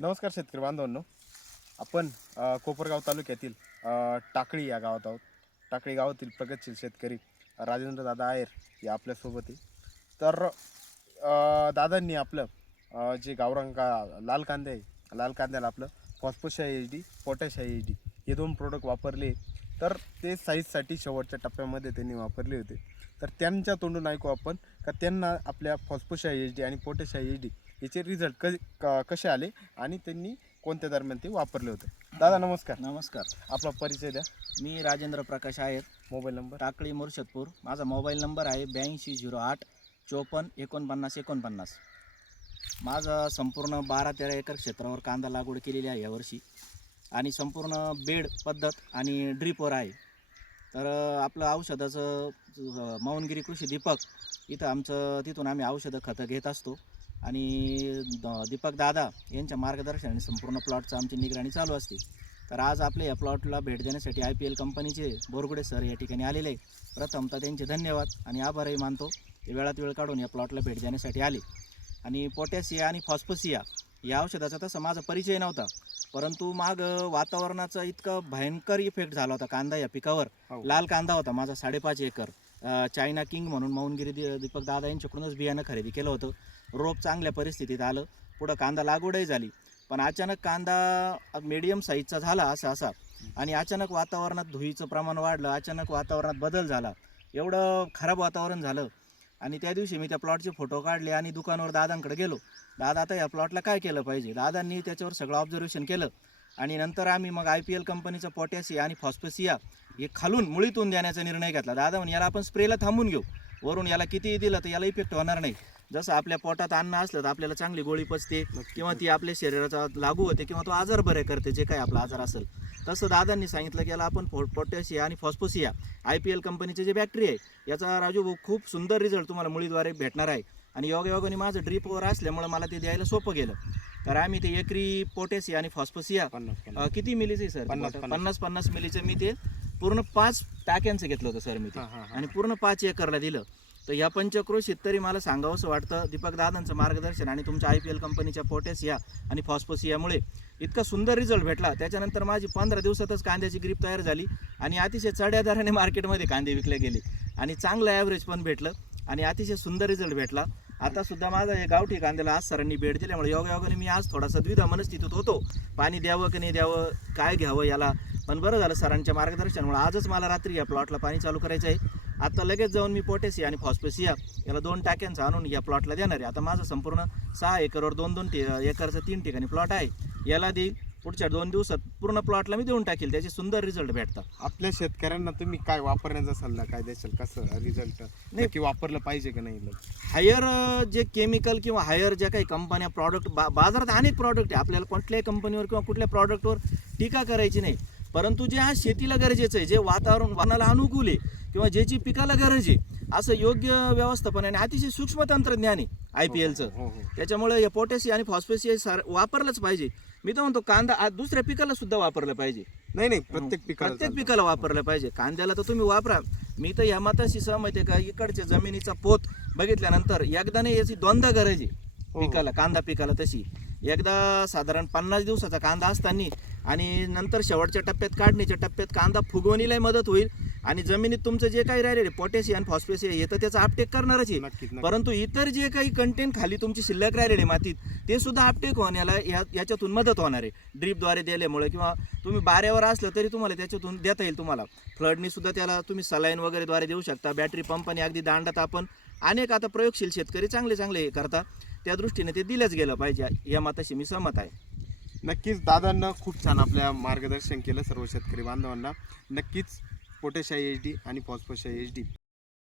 नमस्कार शेतकरी बांधवांनो आपण कोपरगाव तालुक्यातील टाकळी या गावात आहोत टाकळी गावातील प्रगतशील शेतकरी राजेंद्र दादा आयर या आपल्यासोबत आहे तर दादांनी आपलं जे गावरान लाल कांदे आहे लाल कांद्याला आपलं फॉस्फोशा H D potash H D हे दोन प्रोडक्ट वापरले तर ते साईजसाठी शेवटच्या टप्प्यामध्ये त्यांनी वापरले होते तर त्यांच्या तोंडून ऐकू आपण का त्यांना आपल्या फॉस्फोशा एच डी आणि पोटॅशा एच डी याचे रिझल्ट क कसे आले आणि त्यांनी कोणत्या दरम्यान ते वापरले होते दादा नमस्कार नमस्कार आपला परिचय द्या मी राजेंद्र प्रकाश आहे मोबाईल नंबर टाकळी मुर्शदपूर माझा मोबाईल नंबर आहे ब्याऐंशी झिरो आठ चोपन्न एकोणपन्नास एकोणपन्नास माझा संपूर्ण बारा तेरा एकर क्षेत्रावर कांदा लागवड केलेली आहे यावर्षी आणि संपूर्ण बेड पद्धत आणि ड्रीपवर आहे तर आपलं औषधाचं माऊनगिरी कृषी दीपक इथं आमचं तिथून आम्ही औषधं खतं घेत असतो आणि दीपक दादा यांच्या मार्गदर्शनाने संपूर्ण प्लॉटचं आमची निगराणी चालू असते तर आज आपल्या या प्लॉटला भेट देण्यासाठी आय पी एल कंपनीचे बोरगुडे सर या ठिकाणी आलेले प्रथम तर त्यांचे धन्यवाद आणि आभारही मानतो ते वेळात वेळ काढून या प्लॉटला भेट देण्यासाठी आले आणि पोटॅसिया आणि फॉस्फोसिया या औषधाचा तसा माझा परिचय नव्हता परंतु माग वातावरणाचा इतका भयंकर इफेक्ट झाला होता कांदा या पिकावर हो. लाल कांदा होता माझा साडेपाच एकर चायना किंग म्हणून मौनगिरी दीपक दादा यांच्याकडूनच बियाणं खरेदी केलं होतं रोप चांगल्या परिस्थितीत आलं पुढं कांदा लागवडही झाली पण अचानक कांदा मिडियम साईजचा झाला असा असा आणि अचानक वातावरणात धुईचं प्रमाण वाढलं अचानक वातावरणात बदल झाला एवढं खराब वातावरण झालं आणि त्या दिवशी मी त्या प्लॉटचे फोटो काढले आणि दुकानावर दादांकडे गेलो दादा आता या प्लॉटला काय केलं पाहिजे दादांनी त्याच्यावर सगळं ऑब्झर्वेशन केलं आणि नंतर आम्ही मग आय पी एल कंपनीचं पोटॅसिया आणि फॉस्फसिया हे खालून मुळीतून देण्याचा निर्णय घेतला दादा म्हणून याला आपण स्प्रेला थांबून घेऊ वरून याला कितीही दिलं तर याला इफेक्ट होणार नाही जसं आपल्या पोटात अन्न असलं तर आपल्याला चांगली गोळी पचते किंवा ती आपल्या शरीराचा लागू होते किंवा तो आजार बरे करते जे काही आपला आजार असेल तसं दादांनी सांगितलं की याला आपण पोटॅशिया आणि फॉस्फोसिया आय पी एल कंपनीचे जे बॅक्टरी आहे याचा राजू खूप सुंदर रिझल्ट तुम्हाला मुळीद्वारे भेटणार आहे आणि योगायोगाने माझं ड्रीपवर असल्यामुळे मला ते द्यायला सोपं गेलं तर आम्ही ते एकरी पोटॅशिया आणि फॉस्फोसिया किती मिलीचे सर पन्नास पन्नास मिलीचे मी ते पूर्ण पाच टाक्यांचं घेतलं होतं सर मी ते आणि पूर्ण पाच एकरला दिलं तर या पंचक्रोश शेतकरी मला सांगावं असं वाटतं दीपक दादांचं मार्गदर्शन आणि तुमच्या आय पी एल कंपनीच्या फोटेस या आणि फॉस्पोस यामुळे इतका सुंदर रिझल्ट भेटला त्याच्यानंतर माझी पंधरा दिवसातच कांद्याची ग्रीप तयार झाली आणि अतिशय चढ्या दराने मार्केटमध्ये कांदे विकले गेले आणि चांगलं ॲव्हरेज पण भेटलं आणि अतिशय सुंदर रिझल्ट भेटला आता सुद्धा माझा हे गावठी कांद्याला आज सरांनी भेट दिल्यामुळे योगायोगाने मी आज थोडासा द्विधा मनस्थितीत होतो पाणी द्यावं की नाही द्यावं काय घ्यावं याला पण बरं झालं सरांच्या मार्गदर्शनामुळे आजच मला रात्री या प्लॉटला पाणी चालू करायचं आहे आता लगेच जाऊन मी पोटेसिया आणि फॉस्पेसिया याला दोन टाक्यांचं आणून या प्लॉटला देणार आहे आता माझं संपूर्ण सहा एकरवर दोन दोन टी एकरचं तीन ठिकाणी प्लॉट आहे याला देईल पुढच्या दोन दिवसात पूर्ण प्लॉटला मी देऊन टाकेल त्याचे सुंदर रिझल्ट भेटतात आपल्या शेतकऱ्यांना तुम्ही काय वापरण्याचा सल्ला काय द्याल कसं रिझल्ट नाही की वापरलं पाहिजे की नाही हायर जे केमिकल किंवा हायर ज्या काही कंपन्या प्रॉडक्ट बाजारात अनेक प्रॉडक्ट आहे आपल्याला कुठल्याही कंपनीवर किंवा कुठल्या प्रॉडक्टवर टीका करायची नाही परंतु जे आज शेतीला गरजेचं आहे जे वातावरण वाहनाला अनुकूल आहे किंवा जे जी पिकाला गरज आहे असं योग्य व्यवस्थापन आणि अतिशय सूक्ष्म तंत्रज्ञान आहे आय पी एलचं त्याच्यामुळे हे पोटॅसी आणि फॉस्फेसी वापरलंच पाहिजे मी तर म्हणतो कांदा आ- दुसऱ्या पिकाला सुद्धा वापरलं पाहिजे नाही नाही प्रत्येक हो, पिकाला प्रत्येक पिकाला वापरलं पाहिजे कांद्याला तर तुम्ही वापरा मी तर या मताशी सहमत आहे का इकडच्या जमिनीचा पोत बघितल्यानंतर एकदा नाही याची दोनदा गरज आहे हो. पिकाला कांदा पिकाला तशी एकदा साधारण पन्नास दिवसाचा कांदा असताना आणि नंतर शेवटच्या टप्प्यात काढणीच्या टप्प्यात कांदा फुगवणीला मदत होईल आणि जमिनीत तुमचं जे काही राहिलेले पोटॅशियम फॉस्फेस हे तर त्याचा अपटेक करणारच आहे परंतु इतर जे काही कंटेंट खाली तुमची शिल्लक राहिलेले मातीत ते सुद्धा अपटेक होण्याला याच्यातून मदत होणार आहे ड्रीपद्वारे दिल्यामुळे किंवा तुम्ही बाऱ्यावर असलं तरी तुम्हाला त्याच्यातून देता येईल तुम्हाला फ्लडनी सुद्धा त्याला तुम्ही सलाईन वगैरेद्वारे देऊ शकता बॅटरी पंप आणि अगदी दांडात आपण अनेक आता प्रयोगशील शेतकरी चांगले चांगले हे करता त्या दृष्टीने ते दिलंच गेलं पाहिजे या मताशी मी सहमत आहे नक्कीच दादांना खूप छान आपल्या मार्गदर्शन केलं सर्व शेतकरी बांधवांना नक्कीच पोटॅश आय एच डी आणि फॉस्फोस आय एच डी